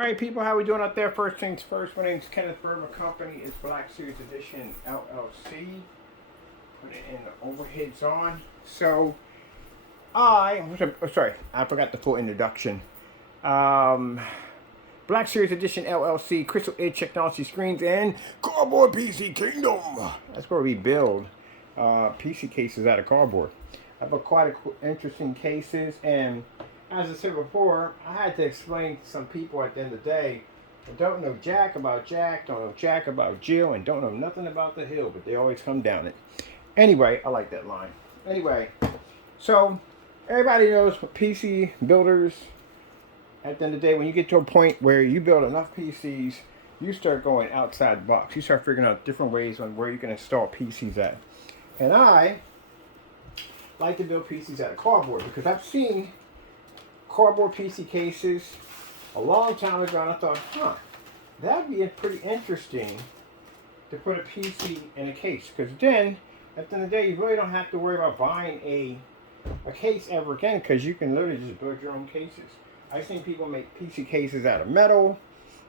Alright people, how we doing out there? First things first, my name's Kenneth Burma Company. It's Black Series Edition LLC. Put it in the overheads on. So, I forgot the full introduction. Black Series Edition LLC, Crystal Edge Technology Screens, and Cardboard PC Kingdom. That's where we build PC cases out of cardboard. I've got quite interesting cases, and as I said before, I had to explain to some people at the end of the day that don't know jack about Jack, don't know jack about Jill, and don't know nothing about the hill, but they always come down it. Anyway, I like that line. Anyway, so everybody knows PC builders, at the end of the day, when you get to a point where you build enough PCs, you start going outside the box. You start figuring out different ways on where you can install PCs at. And I like to build PCs out of cardboard because I've seen cardboard PC cases a long time ago, and I thought, that'd be pretty interesting to put a PC in a case, because then at the end of the day you really don't have to worry about buying a case ever again, because you can literally just build your own cases. I've seen people make PC cases out of metal,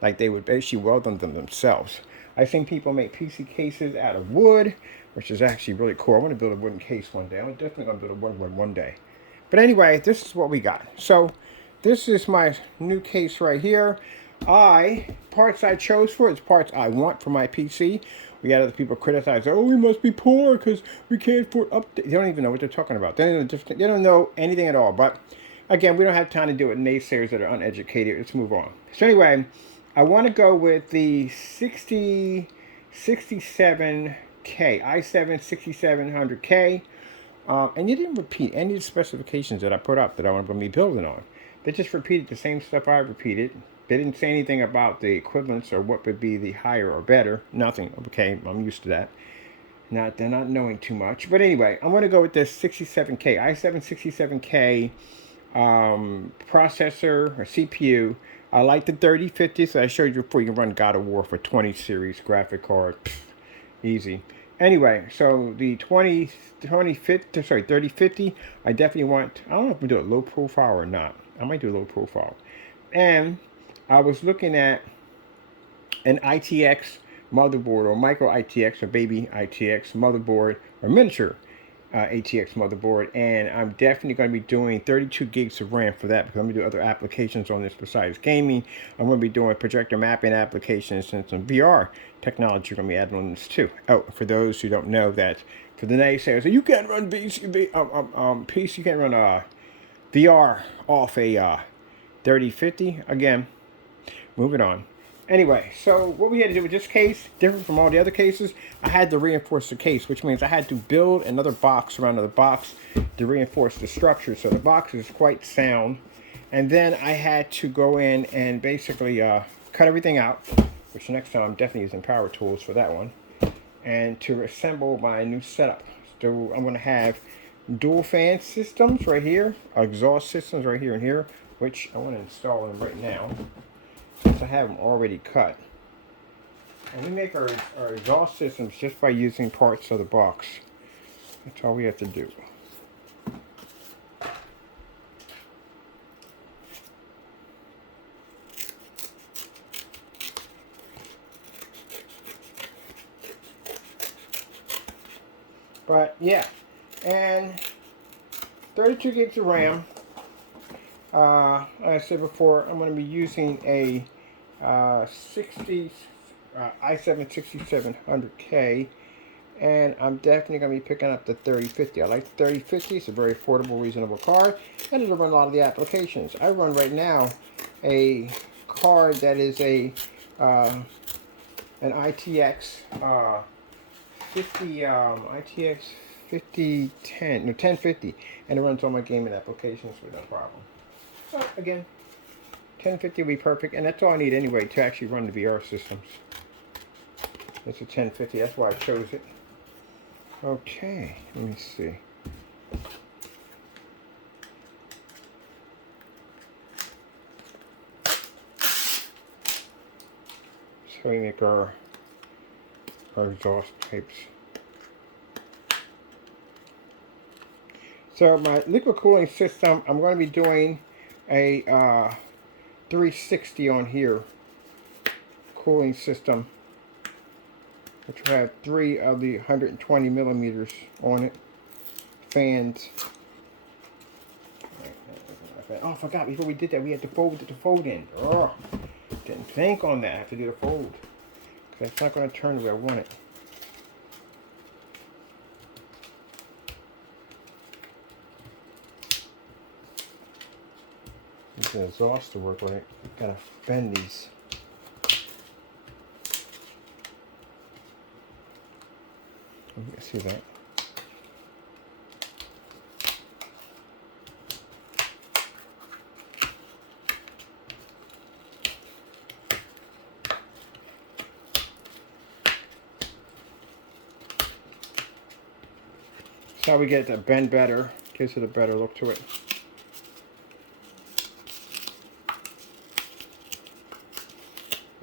like they would basically weld them themselves. I've seen people make PC cases out of wood, which is actually really cool. I want to build a wooden case one day. I'm definitely going to build a wooden one day. But anyway, this is what we got. So this is my new case right here. Parts I chose for it's parts I want for my PC. We got other people criticize, oh, we must be poor because we can't afford update. They don't even know what they're talking about. They don't know anything at all. But again, we don't have time to deal with naysayers that are uneducated. Let's move on. So anyway, I want to go with the 67K, i7 6700K. And you didn't repeat any of the specifications that I put up that I want to be building on. They just repeated the same stuff I repeated. They didn't say anything about the equivalence or what would be the higher or better. Nothing. Okay, I'm used to that. They're not knowing too much. But anyway, I'm going to go with this 67K, i7 67K processor or CPU. I like the 3050, so I showed you before. You can run God of War for 20 series graphic card. Easy. Anyway, so the 3050, I definitely want, I don't know if we do a low profile or not. I might do a low profile. And I was looking at an ITX motherboard, or micro ITX, or baby ITX motherboard, or miniature ATX motherboard, and I'm definitely going to be doing 32 gigs of RAM for that, because I'm going to do other applications on this besides gaming. I'm going to be doing projector mapping applications and some VR technology going to be added on this too. Oh, for those who don't know, that for the naysayers, you can't run PC, you can't run VR off a 3050. Again, moving on. Anyway, so what we had to do with this case, different from all the other cases, I had to reinforce the case, which means I had to build another box around the box to reinforce the structure. So the box is quite sound. And then I had to go in and basically cut everything out, which next time I'm definitely using power tools for that one, and to assemble my new setup. So I'm going to have dual fan systems right here, exhaust systems right here and here, which I want to install them right now, since I have them already cut. And we make our exhaust systems just by using parts of the box. That's all we have to do. But yeah, and 32 gigs of RAM. Like I said before, I'm going to be using a i7 6700K, and I'm definitely going to be picking up the 3050. I like the 3050. It's a very affordable, reasonable card, and it'll run a lot of the applications. I run right now a card that is an ITX 1050, and it runs all my gaming applications with no problem. So again, 1050 will be perfect, and that's all I need anyway to actually run the VR systems. It's a 1050, that's why I chose it. Okay, let me see. So we make our exhaust pipes. So my liquid cooling system, I'm going to be doing a 360 on here cooling system, which will have 3 of the 120 millimeters on it. Fans. Oh, I forgot, before we did that, we had to fold it to fold in. Oh, didn't think on that. I have to do the fold, because it's not going to turn the way I want it. Need the exhaust to work right. Gotta bend these. You can see that. That's how we get it to bend better. Gives it a better look to it.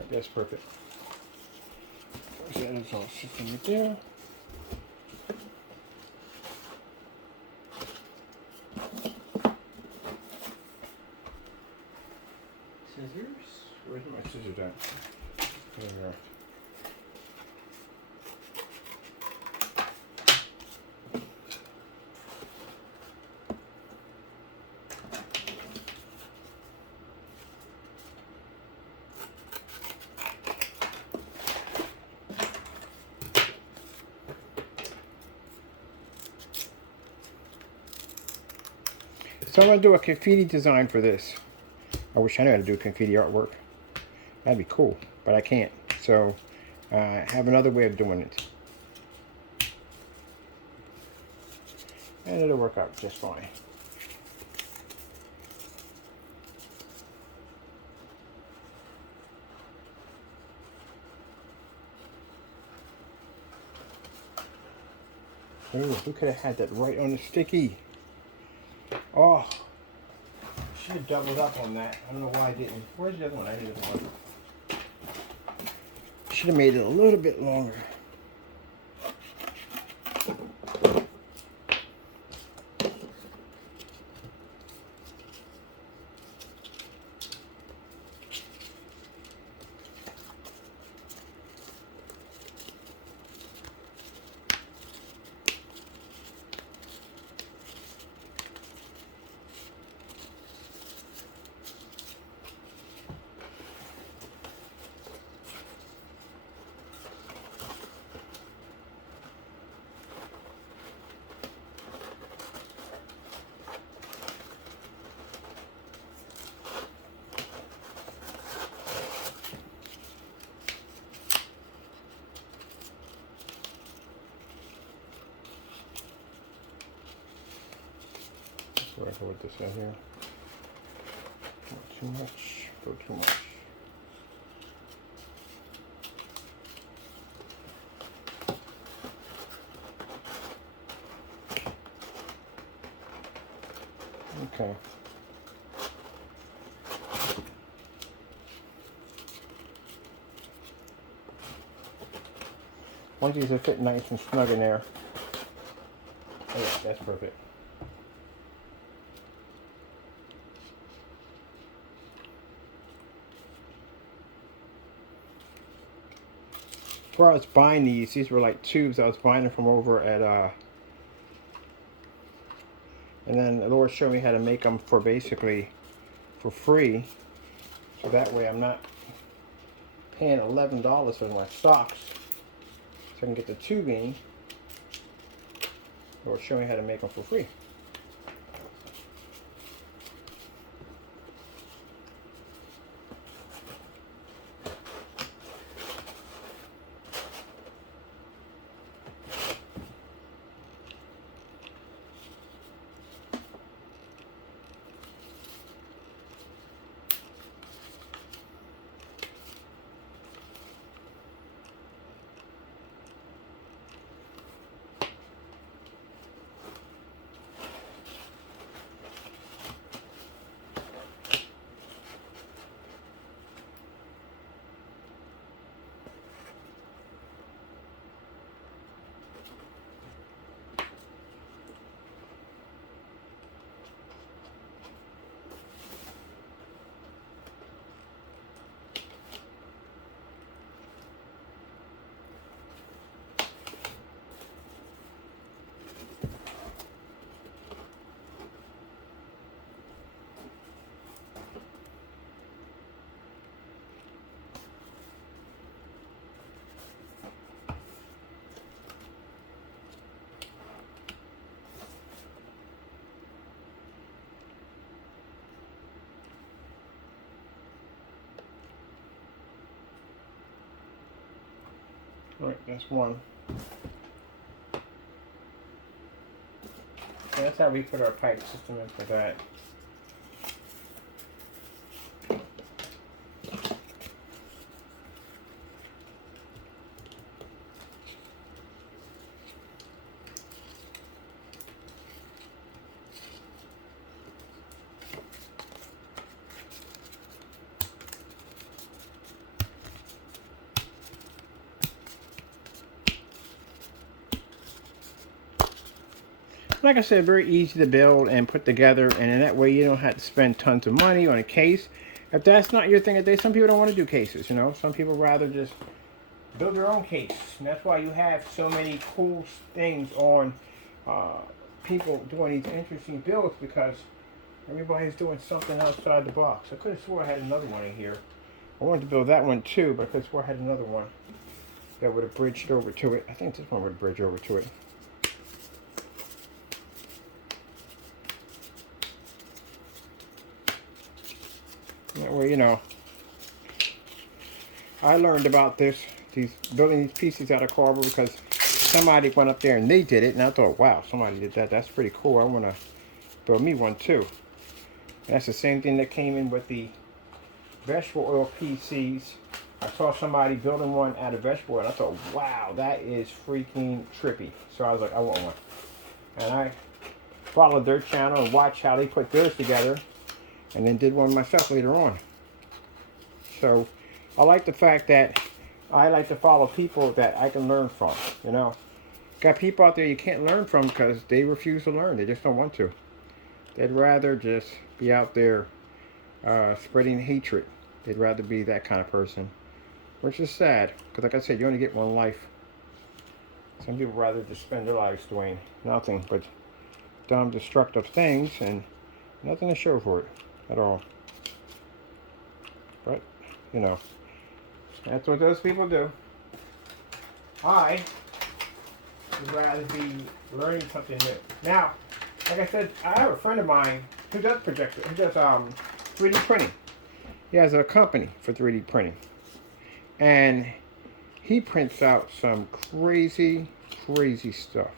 That's perfect. There's that exhaust system right there. Scissors? Where's my scissors at? There we are. So I'm going to do a graffiti design for this. I wish I knew how to do graffiti artwork. That'd be cool, but I can't. So I have another way of doing it. And it'll work out just fine. Ooh, who could have had that right on the sticky? Oh, should have doubled up on that. I don't know why I didn't. Where's the other one? I did it one. Should have made it a little bit longer. Where I go with this in here? Not too much. Go too much. Okay. Want these to fit nice and snug in there. Oh yeah, that's perfect. Before I was buying these were like tubes I was buying them from over at and then the Lord showed me how to make them for basically for free, so that way I'm not paying $11 for my socks, so I can get the tubing. The Lord showed me how to make them for free. All right, that's one. So that's how we put our pipe system in for that. Like I said, very easy to build and put together, and in that way you don't have to spend tons of money on a case. If that's not your thing today, some people don't want to do cases, you know. Some people rather just build their own case, and that's why you have so many cool things on people doing these interesting builds, because everybody's doing something outside the box. I could have swore I had another one in here. I wanted to build that one too, but I could have swore I had another one that would have bridged over to it. I think this one would bridge over to it. That way, you know, I learned about this, building these pieces out of cardboard, because somebody went up there and they did it, and I thought, wow, somebody did that. That's pretty cool. I want to build me one too. And that's the same thing that came in with the vegetable oil PCs. I saw somebody building one out of vegetable oil, and I thought, wow, that is freaking trippy. So I was like, I want one. And I followed their channel and watched how they put theirs together, and then did one myself later on. So I like the fact that I like to follow people that I can learn from, you know. Got people out there you can't learn from because they refuse to learn. They just don't want to. They'd rather just be out there spreading hatred. They'd rather be that kind of person, which is sad, because like I said, you only get one life. Some people rather just spend their lives doing nothing but dumb, destructive things, and nothing to show for it at all. But, you know, that's what those people do. I would rather be learning something new. Now, like I said, I have a friend of mine who does projector, who does 3D printing. He has a company for 3D printing. And he prints out some crazy, crazy stuff.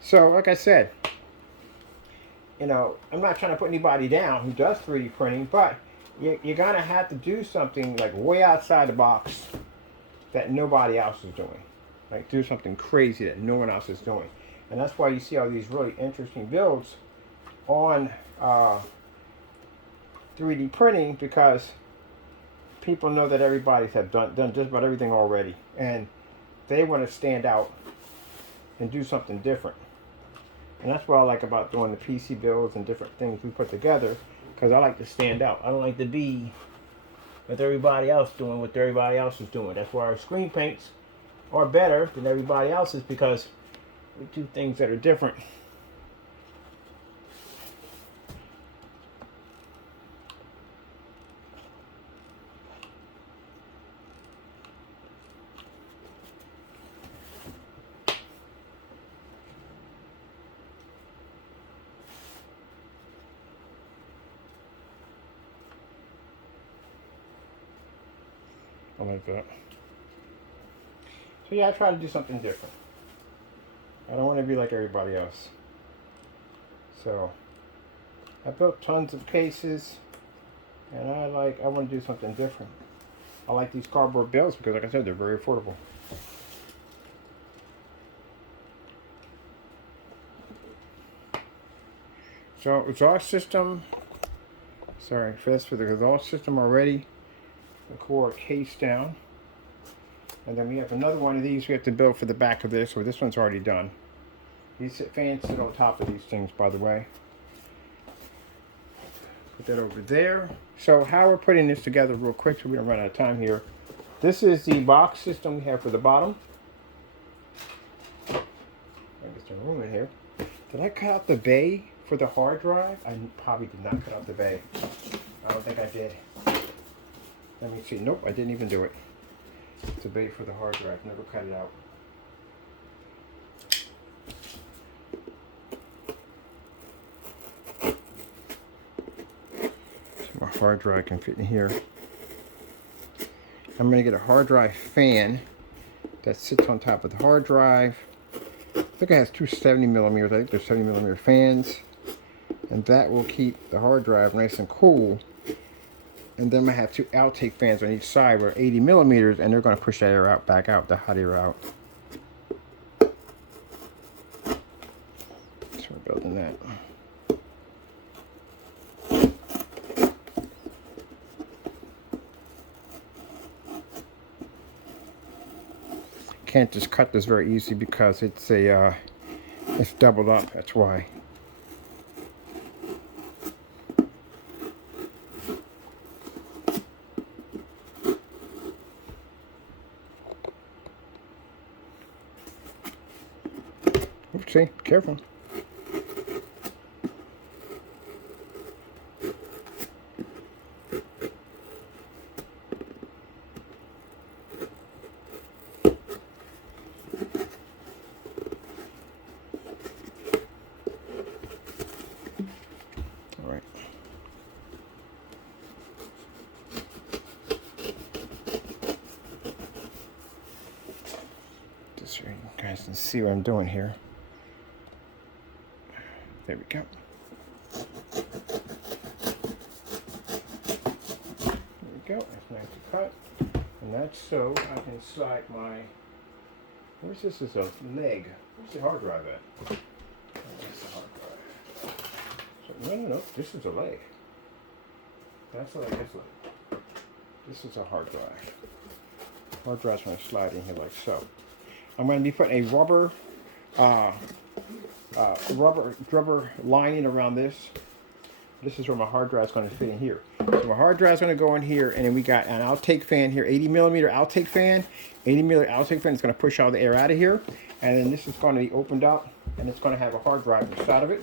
So, like I said, you know, I'm not trying to put anybody down who does 3D printing, but you're gonna have to do something like way outside the box that nobody else is doing. Like, do something crazy that no one else is doing. And that's why you see all these really interesting builds on 3D printing, because people know that everybody's have done just about everything already, and they want to stand out and do something different. And that's what I like about doing the PC builds and different things we put together, because I like to stand out. I don't like to be with everybody else doing what everybody else is doing. That's why our screen paints are better than everybody else's, because we do things that are different. I like that. So yeah, I try to do something different. I don't want to be like everybody else. So I built tons of cases, and I want to do something different. I like these cardboard builds because, like I said, they're very affordable. So exhaust system. Sorry, first for the exhaust system already. The core case down, and then we have another one of these we have to build for the back of this. So this one's already done. These fans sit on top of these things, by the way. Put that over there. So how we're putting this together real quick, so we don't run out of time here. This is the box system we have for the bottom. There's some room in here. Did I cut out the bay for the hard drive? I probably did not cut out the bay. I don't think I did. Let me see. Nope, I didn't even do it. It's a bay for the hard drive. Never cut it out. So my hard drive can fit in here. I'm going to get a hard drive fan that sits on top of the hard drive. I think it has two 70 millimeters. I think they're 70 millimeter fans. And that will keep the hard drive nice and cool. And then I have two outtake fans on each side with 80 millimeters, and they're going to push that air out, back out, the hot air out. So we're building that. Can't just cut this very easy because it's it's doubled up. That's why. Oopsie, careful. So you guys can see what I'm doing here. There we go. There we go. That's nice to cut. And that's so I can slide my. Where's this? Is a leg. Where's the hard drive at? Oh, that's the hard drive. So, no. This is a leg. That's a leg. This leg. This is a hard drive. Hard drive's going to slide in here like so. I'm going to be putting a rubber lining around this. This is where my hard drive is going to fit in here. So my hard drive is going to go in here, and then we got an outtake fan here, 80 millimeter outtake fan. 80 millimeter outtake fan is going to push all the air out of here, and then this is going to be opened up, and it's going to have a hard drive inside of it.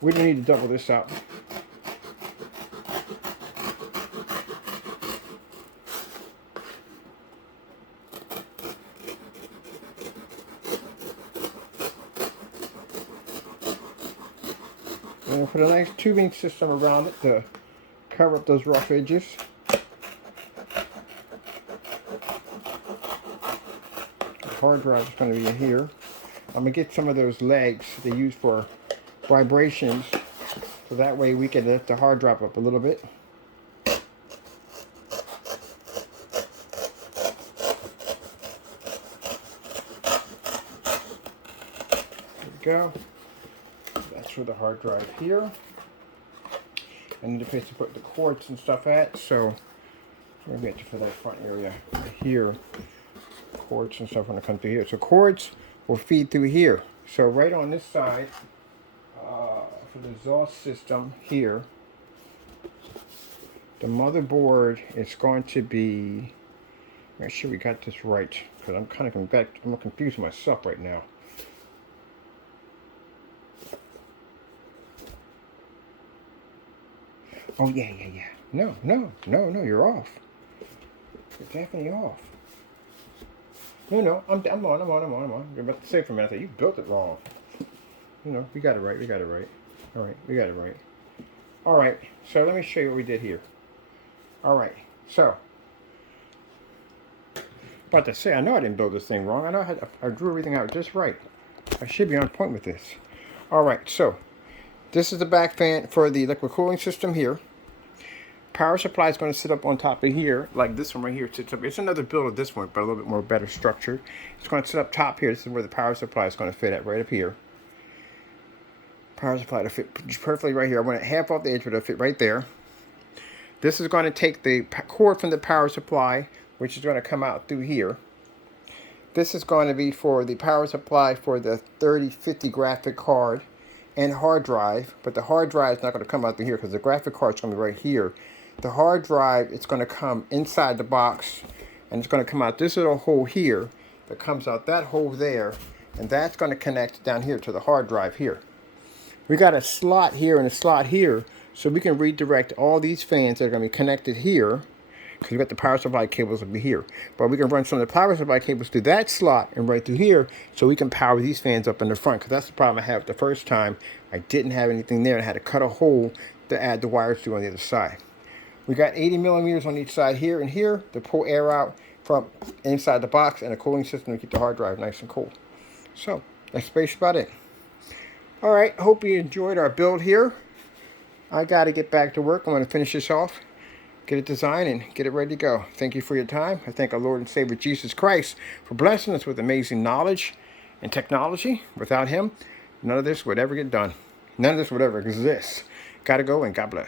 We don't need to double this up. And put a nice tubing system around it to cover up those rough edges. The hard drive is going to be in here. I'm going to get some of those legs they use for vibrations, so that way we can lift the hard drive up a little bit. There we go. That's for the hard drive here. And the place to put the cords and stuff at. So we're going to get for that front area right here. Cords and stuff when it comes through here. So cords will feed through here. So right on this side, for the exhaust system here, the motherboard is going to be. Make sure we got this right, because I'm kind of I'm confused myself right now. Oh, yeah. No, you're off. You're definitely off. No, I'm on. You're about to say for a minute, you built it wrong. You know, we got it right. All right, we got it right. All right, so let me show you what we did here. All right, so. About to say, I know I didn't build this thing wrong. I drew everything out just right. I should be on point with this. All right, so. This is the back fan for the liquid cooling system here. Power supply is going to sit up on top of here, like this one right here sits up. It's another build of this one, but a little bit more better structured. It's going to sit up top here. This is where the power supply is going to fit at, right up here. Power supply to fit perfectly right here. I want it half off the edge, but it'll fit right there. This is going to take the cord from the power supply, which is going to come out through here. This is going to be for the power supply for the 3050 graphic card and hard drive, but the hard drive is not going to come out through here because the graphic card is going to be right here. The hard drive, it's going to come inside the box, and it's going to come out this little hole here that comes out that hole there, and that's going to connect down here to the hard drive here. We got a slot here and a slot here, so we can redirect all these fans that are going to be connected here, because we got the power supply cables will be here. But we can run some of the power supply cables through that slot and right through here, so we can power these fans up in the front, because that's the problem I had the first time. I didn't have anything there, and I had to cut a hole to add the wires to on the other side. We got 80 millimeters on each side here and here to pull air out, from inside the box, and a cooling system to keep the hard drive nice and cool. So that's basically about it. All right, hope you enjoyed our build here. I got to get back to work. I'm going to finish this off, get it designed, and get it ready to go. Thank you for your time. I thank our Lord and Savior Jesus Christ for blessing us with amazing knowledge and technology. Without him, none of this would ever get done. None of this would ever exist. Got to go, and God bless.